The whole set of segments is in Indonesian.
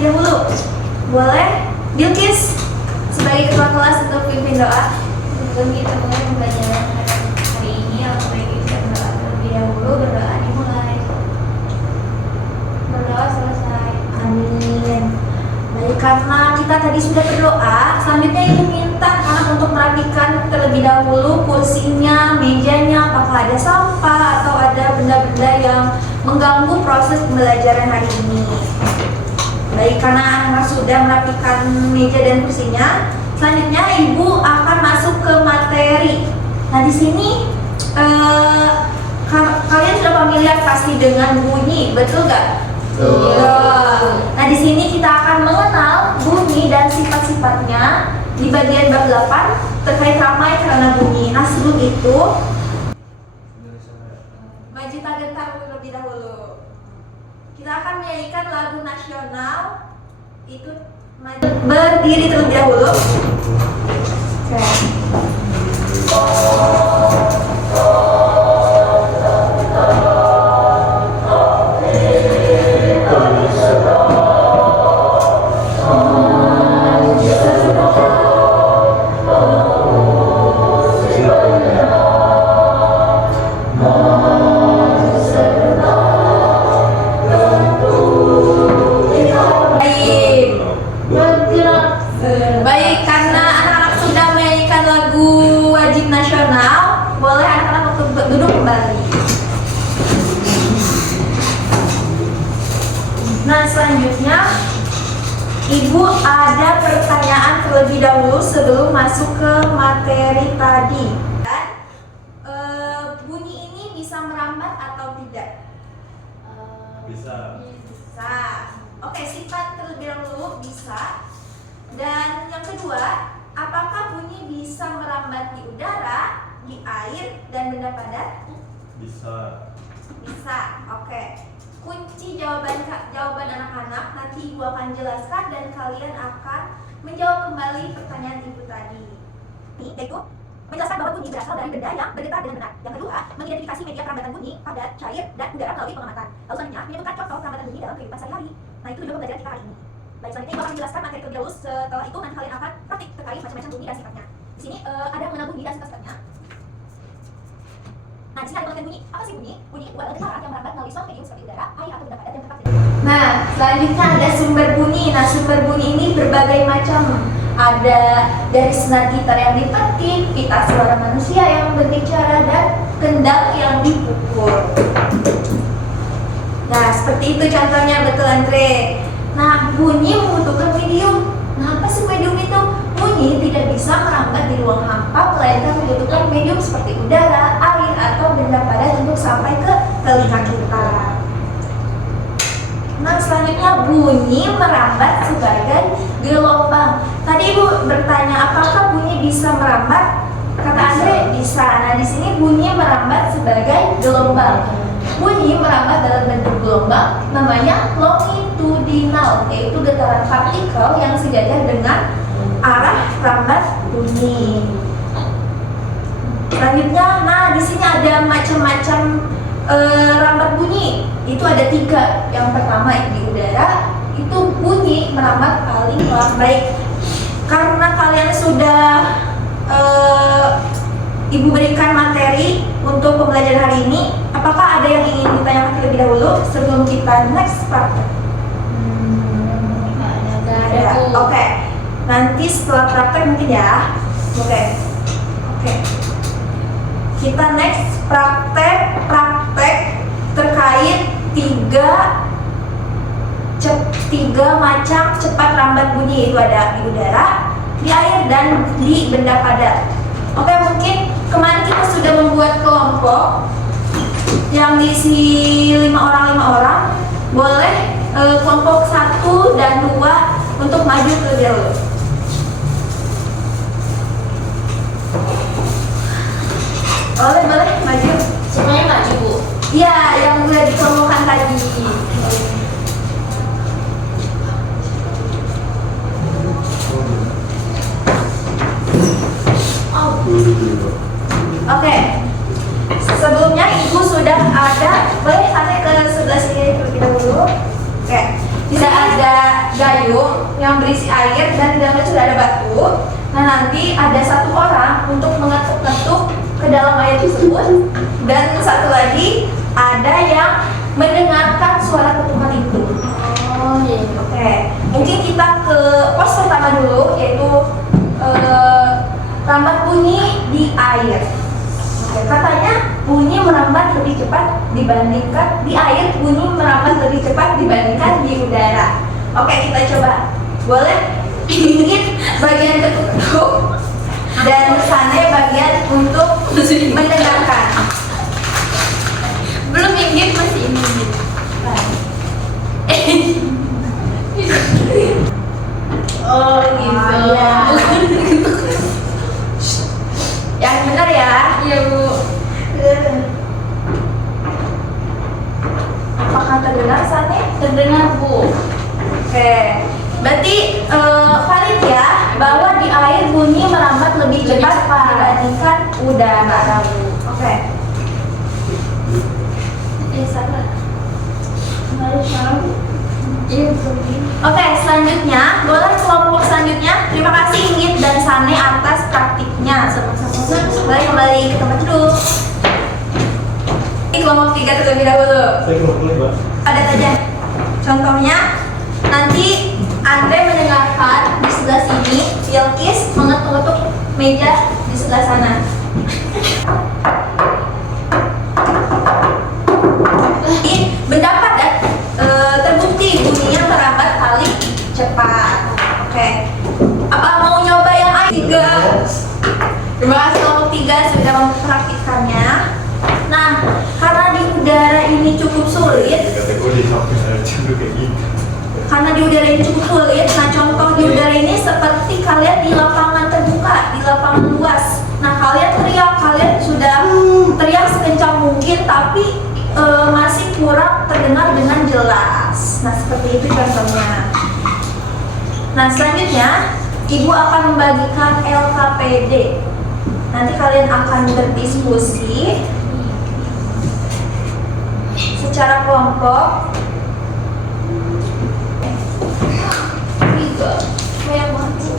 terlebih dahulu. Boleh, Bilkis sebagai ketua kelas untuk pimpin doa. Sebelum kita mulai pembelajaran hari ini, alangkah baiknya kita berdoa terlebih dahulu. Berdoa dimulai. Berdoa selesai. Amin. Baik, karena kita tadi sudah berdoa, selanjutnya Ibu minta anak untuk merapikan terlebih dahulu kursinya, mejanya, apakah ada sampah atau ada benda-benda yang mengganggu proses pembelajaran hari ini. Baik, karena anak sudah merapikan meja dan kursinya, selanjutnya Ibu akan masuk ke materi. Nah, di sini kalian sudah familiar pasti dengan bunyi, betul nggak? Iya. Nah, di sini kita akan mengenal bunyi dan sifat-sifatnya di bagian bab 8 terkait ramai karena bunyi. Nah, sebelum itu maju tagentar terlebih dahulu. Kita akan menyanyikan lagu nasional. Itu berdiri terlebih dahulu. Oke. Baik, karena anak-anak sudah menyanyikan lagu wajib nasional, boleh anak-anak untuk duduk kembali. Nah, selanjutnya Ibu ada pertanyaan terlebih dahulu sebelum masuk ke materi tadi. Dan bunyi ini bisa merambat atau tidak? Bisa. Bisa. Oke, sifat terlebih dahulu bisa. Dan yang kedua, apakah bunyi bisa merambat di udara, di air, dan benda padat? Bisa. Bisa. Oke. Kunci jawaban anak-anak nanti Ibu akan jelaskan dan kalian akan menjawab kembali pertanyaan Ibu tadi. Yaitu menjelaskan bahwa bunyi berasal dari benda yang bergetar dengan benar. Yang kedua, mengidentifikasi media perambatan bunyi, padat, cair, dan udara melalui pengamatan. Lalu selanjutnya, menyebutkan contoh perambatan bunyi dalam kehidupan sehari-hari. Nah, itu juga pembelajaran kita hari ini. Baik, selanjutnya Ibu akan menjelaskan materi terlebih dahulu. Setelah itu nanti kalian akan praktik terkait macam-macam bunyi dan sifatnya. Di sini ada mengenal bunyi dan sifat-sifatnya. Nah, di sini ada pengertian bunyi. Apa sih bunyi? Bunyi itu adalah getaran yang merambat melalui suatu medium seperti udara, air, atau benda padat yang terletak. Nah, selanjutnya ada sumber bunyi. Nah, sumber bunyi ini berbagai macam. Ada dari senar gitar yang dipetik, pita suara manusia yang berbicara, dan kendang yang dipukul. Nah, seperti itu contohnya, betul Andre. Nah, bunyi membutuhkan medium. Nah, apa sih medium itu? Bunyi tidak bisa merambat di ruang hampa, melainkan membutuhkan medium seperti udara, air, atau benda padat untuk sampai ke telinga kita. Nah, selanjutnya bunyi merambat sebagai gelombang. Tadi Ibu bertanya apakah bunyi bisa merambat? Kata Andre bisa. Nah, di sini bunyi merambat sebagai gelombang. Bunyi merambat dalam bentuk gelombang namanya longitudinal, yaitu getaran partikel yang sejajar dengan arah rambat bunyi. Selanjutnya, nah di sini ada macam-macam rambat bunyi. Itu ada 3. Yang pertama di udara, itu bunyi merambat paling pelan. Baik, karena kalian sudah Ibu berikan materi untuk pembelajaran hari ini, apakah ada yang ingin ditanyakan terlebih dahulu sebelum kita next praktek? Ada. Oke. Nanti setelah praktek mungkin ya. Oke. Kita next praktek terkait tiga macam cepat rambat bunyi. Itu ada di udara, di air, dan di benda padat. Oke, mungkin kemarin kita sudah membuat kelompok yang diisi 5 orang. Boleh kelompok 1 dan 2 untuk maju terlebih dahulu. Boleh maju. Semuanya maju, Bu. Iya, yang udah dikelompokkan tadi. Oke. Sebelumnya Ibu sudah ada, boleh sampai ke sebelah sini terlebih dahulu. Oke. Tidak ada gaya payung yang berisi air dan di dalamnya sudah ada batu. Nah, nanti ada satu orang untuk mengetuk-ketuk ke dalam air tersebut, dan satu lagi ada yang mendengarkan suara ketukan itu. Oh iya. Oke, mungkin kita ke pos pertama dulu, yaitu lambat bunyi di air. Oke, katanya bunyi merambat lebih cepat dibandingkan di air, bunyi merambat lebih cepat dibandingkan di udara. Oke, kita coba. Boleh ingin bagian ketuk-ketuk dan sana bagian untuk mendengarkan. Belum inggit, masih ini. Oh gitu. Iya. Yang benar ya. Iya Bu. Apakah terdengar saatnya? Terdengar Bu. Oke, berarti valid ya bahwa di air bunyi merambat lebih cepat dibandingkan udara. Oke. Salah. Harus salah Bu. Iya Bu. Oke, selanjutnya boleh kelompok selanjutnya. Terima kasih Inggit dan Sane atas praktiknya. Boleh kembali ke tempat duduk. Ini kelompok 3 terlebih dahulu. Saya kelompok Mbak. Ada saja. Contohnya nanti Andre mendengarkan di sebelah sini, Yelkis mengetuk-ngetuk meja di sebelah sana. Jadi mendapat dan terbukti bunyinya merambat paling cepat. Oke. Apa mau nyoba yang A3? Terima kasih kelompok 3 sudah mempraktikkannya. Nah, karena di udara ini cukup sulit, Kategori sampai saya juga kayak gitu. karena di udara ini cukup sulit. Nah, contoh di udara ini seperti kalian di lapangan terbuka, di lapangan luas. Nah, kalian sudah teriak sekencang mungkin, tapi masih kurang terdengar dengan jelas. Nah, seperti itu contohnya. Nah, selanjutnya Ibu akan membagikan LKPD. Nanti kalian akan berdiskusi secara kelompok. Banyak banget sih.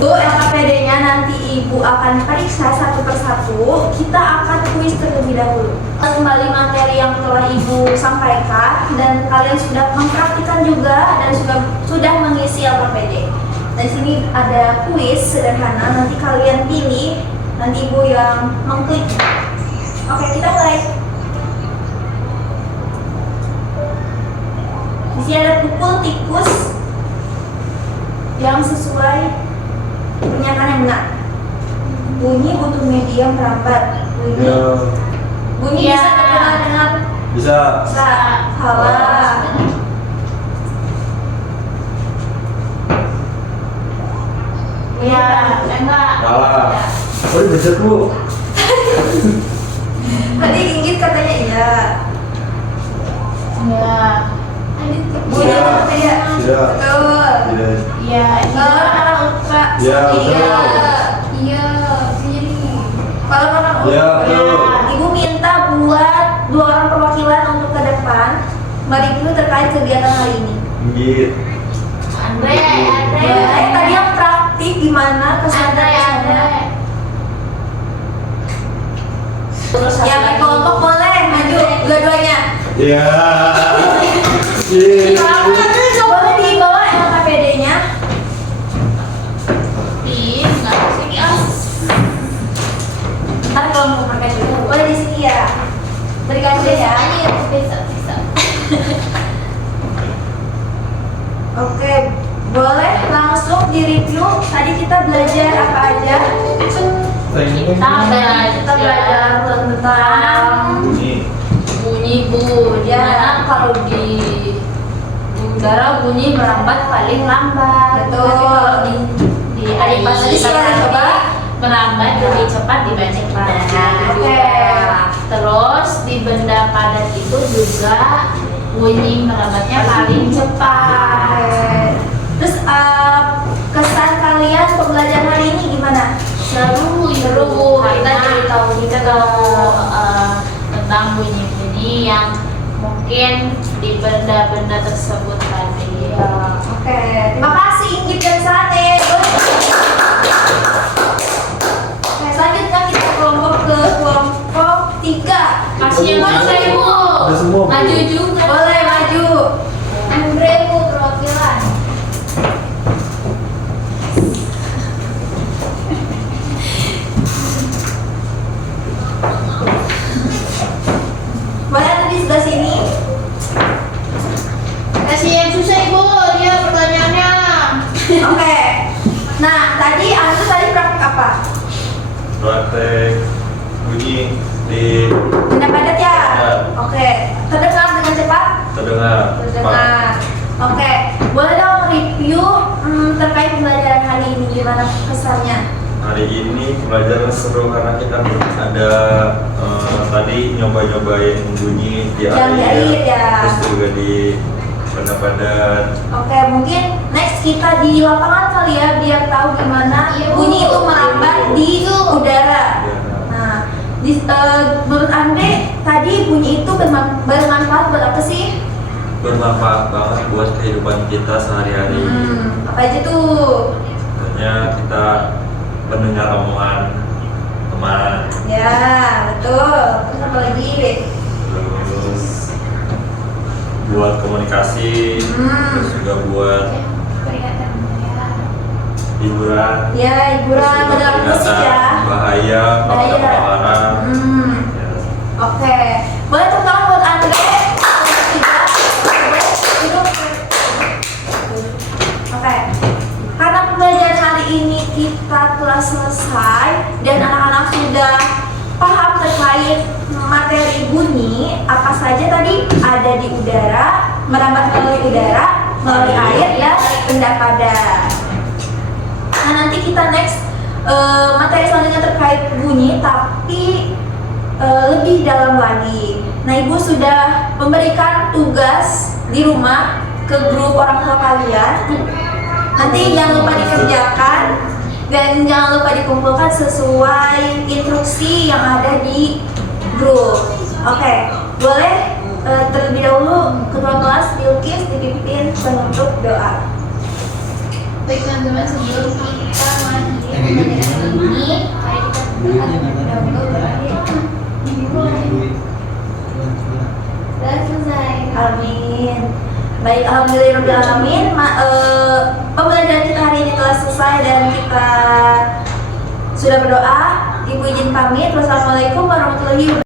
Bu, LKPD-nya nanti Ibu akan periksa satu persatu. Kita akan kuis terlebih dahulu. Kembali materi yang telah Ibu sampaikan dan kalian sudah mempraktikkan juga dan sudah mengisi LKPD. Di sini ada kuis sederhana, nanti kalian pilih, nanti Ibu yang mengklik. Oke, kita mulai. Di sini ada pukul tikus yang sesuai pernyataan yang benar. Bunyi butuh media merambat. Bunyi Ya. bisa terdengar dengan Bisa. salah. Iya, enggak. Salah. Oh, bisa Bu. Tadi Inggit katanya iya. Iya. Bunyi Iya. apa ya? Tidak. Betul. Tidak. Iya, Kalau orang lupa, Iya, iya. betul. Iya, jadi. Kalau orang Iya, lupa, betul. Ibu minta buat 2 orang perwakilan untuk ke depan mereview terkait kegiatan hari ini. Inggit. Andre. Tadi yang praktik gimana kesadaran? Yang kelompok boleh maju dua-duanya. Iya. Boleh dibawa LKPD-nya. Ih, nggak sini Ntar kelompok mereka juga boleh di sini ya. Berikan aja ya. Bisa. Oke, boleh langsung di-review. Tadi kita belajar apa aja? Kita belajar tentang bunyi Bu. Dimana kalau di udara bunyi merambat paling lambat. Betul. Tapi kalau di air Pas tadi silahkan coba. merambat lebih cepat dibanding padat. Oke. Terus di benda padat itu juga bunyi merambatnya paling cepat. Terus kesan kalian pembelajaran hari ini gimana? seru kita jadi tahu tentang bunyi-bunyi yang mungkin di benda-benda tersebut tadi. Oke, terima kasih Inggit dan Sane. Oke, selanjutnya kita kelompok ke kelompok 3. Kasih yang mana saya Bu? Udah semua, Bu. Maju juga. Boleh maju. Andreu perwakilan. Boleh ada di sebelah sini. Kasih yang susah Ibu, dia pertanyaannya. Oke. Nah, tadi Anda tadi praktek apa? Praktek bunyi di Benda padat ya? Ya. Oke. Terdengar dengan cepat? terdengar. Terdengar. Oke. Boleh dong review terkait pembelajaran hari ini gimana kesannya? Hari ini pelajaran seru karena kita ada tadi nyoba-nyobain bunyi di Yang di air, ya. Terus juga di benda padat. Oke, mungkin next kita di lapangan kali ya biar tahu gimana bunyi itu merambat di udara. Ya. Nah, menurut Anda tadi bunyi itu bermanfaat buat apa sih? Bermanfaat banget buat kehidupan kita sehari-hari. Apa aja tuh? Tentunya kita mendengar omongan teman, Ya, betul. Terus apa lagi? terus buat komunikasi, terus juga buat Peringatan ya. hiburan. Ya, hiburan, Terus juga mendengar musik ya. bahaya kalau ada Bahaya. pengeluaran. Hmm. Ya. Oke, boleh tepuk tangan buat Andre. Oke, karena pembelajaran hari ini kita telah selesai dan anak-anak sudah paham terkait materi bunyi apa saja tadi ada di udara, merambat melalui udara, melalui air, dan benda padat. Nah nanti kita next materi selanjutnya terkait bunyi tapi lebih dalam lagi. Nah ibu sudah memberikan tugas di rumah ke grup orang tua kalian. Nanti jangan lupa dikerjakan dan jangan lupa dikumpulkan sesuai instruksi yang ada di grup. Oke, boleh terlebih dahulu ketua kelas Bilkis dipimpin penutup doa. Baik teman-teman, sebelum kita mengakhiri pembelajaran ini, mari kita berdoa dahulu berakhir. Sudah selesai. Amin. Baik, alhamdulillahirobbilalamin. Pembelajaran kita hari ini telah selesai dan kita sudah berdoa. Ibu izin pamit. Wassalamualaikum warahmatullahi wabarakatuh.